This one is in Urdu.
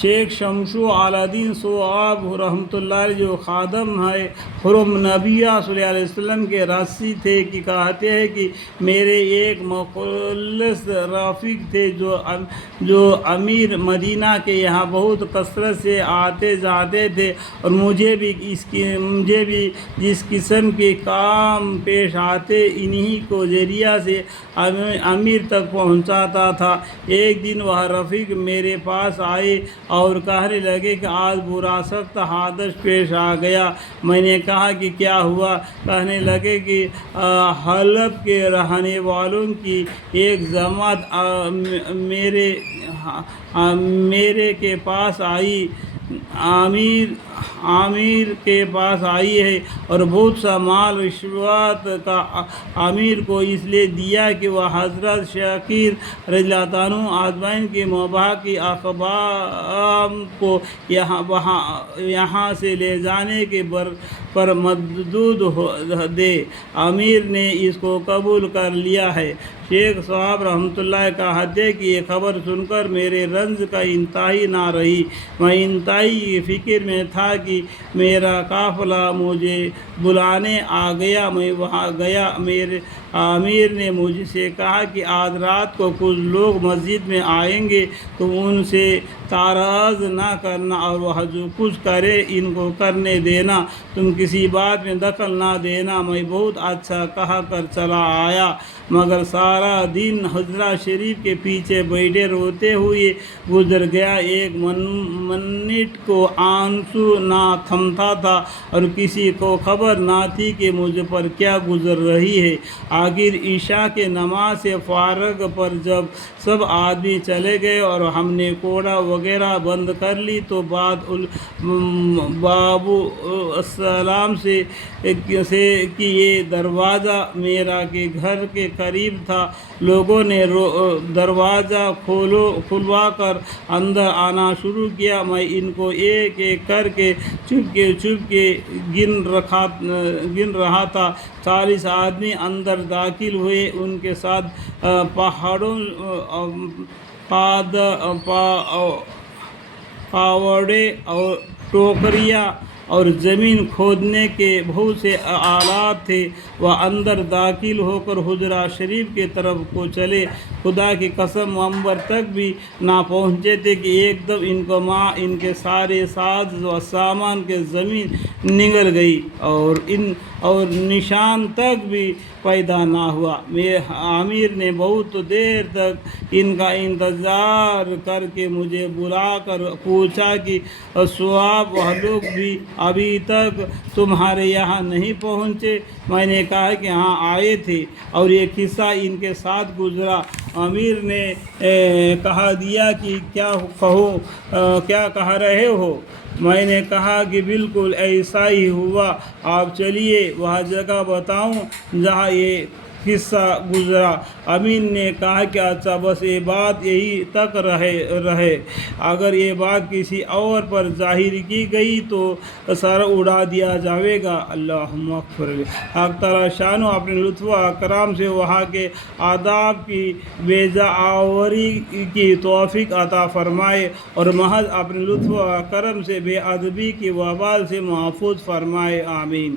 شیخ شمشو عالدین صواب رحمۃ اللہ علیہ جو خادم ہے حرم نبی صلی اللہ علیہ وسلم کے راسی تھے کہ کہتے ہیں کہ میرے ایک مخلص رفیق تھے جو امیر مدینہ کے یہاں بہت کثرت سے آتے جاتے تھے، اور مجھے بھی جس قسم کے کام پیش آتے انہی کو ذریعہ سے امیر تک پہنچاتا تھا۔ ایک دن وہ رفیق میرے پاس آئے اور کہنے لگے کہ آج برا سخت حادث پیش آ گیا۔ میں نے کہا کہ کیا ہوا؟ کہنے لگے کہ حلب کے رہنے والوں کی ایک جماعت میرے کے پاس آئی، امیر کے پاس آئی ہے، اور بہت سا مال رشوت کا امیر کو اس لیے دیا کہ وہ حضرت شکیر رضی اللہ عنہ آزمائن کے مباح کی اقبام کو یہاں سے لے جانے کے پر مردود دے۔ امیر نے اس کو قبول کر لیا ہے۔ شیخ صاحب رحمۃ اللہ کہتے ہیں کہ یہ خبر سن کر میرے رنج کا انتہائی نہ رہی۔ میں انتہائی فکر میں تھا کہ میرا قافلہ مجھے بلانے آ گیا۔ میں وہاں گیا۔ میرے امیر نے مجھ سے کہا کہ آج رات کو کچھ لوگ مسجد میں آئیں گے، تم ان سے تعارض نہ کرنا، اور وہ جو کچھ کرے ان کو کرنے دینا، تم کسی بات میں دخل نہ دینا۔ میں بہت اچھا کہہ کر چلا آیا، مگر سارا دن حجرہ شریف کے پیچھے بیٹھے روتے ہوئے گزر گیا۔ ایک منٹ کو آنسو نہ تھمتا تھا اور کسی کو خبر نہ تھی کہ مجھ پر کیا گزر رہی ہے۔ آخر عشاء کے نماز سے فارغ پر جب سب آدمی چلے گئے اور ہم نے کوڑا وغیرہ بند کر لی تو بابو السلام سے کہ یہ دروازہ میرا کے گھر کے قریب تھا۔ لوگوں نے دروازہ کھلوا کر اندر آنا شروع کیا۔ میں ان کو ایک ایک کر کے چپ کے گن رہا تھا۔ 40 آدمی اندر داخل ہوئے، ان کے ساتھ پاوڑے اور ٹوکریاں اور زمین کھودنے کے بہت سے آلات تھے۔ وہ اندر داخل ہو کر حجرہ شریف کی طرف کو چلے۔ خدا کی قسم منبر تک بھی نہ پہنچے تھے کہ ایک دم ان کے سارے ساز و سامان کے زمین نگل گئی اور نشان تک بھی پیدا نہ ہوا۔ امیر نے بہت دیر تک ان کا انتظار کر کے مجھے بلا کر پوچھا کہ صواب وہ لوگ بھی ابھی تک تمہارے یہاں نہیں پہنچے؟ میں نے کہا کہ ہاں آئے تھے اور یہ قصہ ان کے ساتھ گزرا۔ امیر نے کہا دیا کہ کیا کہہ رہے ہو؟ میں نے کہا کہ بالکل ایسا ہی ہوا۔ آپ چلیے وہ جگہ بتاؤں جہاں یہ قصہ گزرا۔ امیر نے کہا کہ اچھا بس یہ بات یہی تک رہے، اگر یہ بات کسی اور پر ظاہر کی گئی تو سر اڑا دیا جائے گا۔ اللہم اغفر لی۔ حق تعالی شانو اپنے لطف و اکرام سے وہاں کے آداب کی بیجا آوری کی توفیق عطا فرمائے اور محض اپنے لطف و کرم سے بے ادبی کی وبال سے محفوظ فرمائے۔ آمین۔